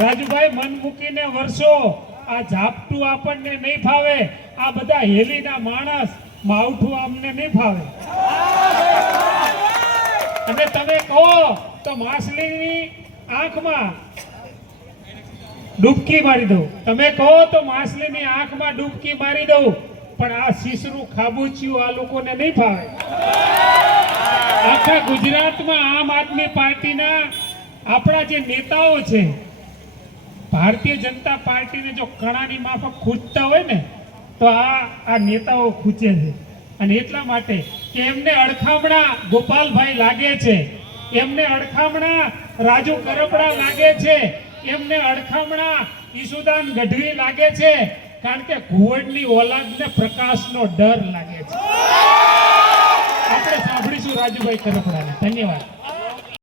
રાજુભાઈ મન મૂકીને વર્ષો આ ઝાપટું આપણને નહીં ફાવે, આ બધા હેલીના માણસ માવઠું અમને નહીં ફાવે. અને તમે કહો તો માછલીની આંખમાં ડૂબકી મારી દઉં, તમે કહો તો માછલીની આંખમાં ડૂબકી મારી દઉં, પણ આ સીસરું ખાબુચિયું આ લોકોને નહીં ફાવે. આખા ગુજરાતમાં આમ આદમી પાર્ટીના આપણા જે નેતાઓ છે, ભારતીય જનતા પાર્ટીને જો કણાની માફક ખૂંચતા હોય ને તો આ નેતાઓ ખૂંચે છે. અને એટલા માટે કે એમને અડખામણા ગોપાલભાઈ લાગે છે, એમને અડખામણા રાજુ કરપડા લાગે છે, એમને અડખામણા ઈસુદાન ગઢવી લાગે છે, કારણ કે ઘુવડની ઓલાદને પ્રકાશનો ડર લાગે છે. આપણે સાંભળીશું રાજુભાઈ કરપડાને. ધન્યવાદ.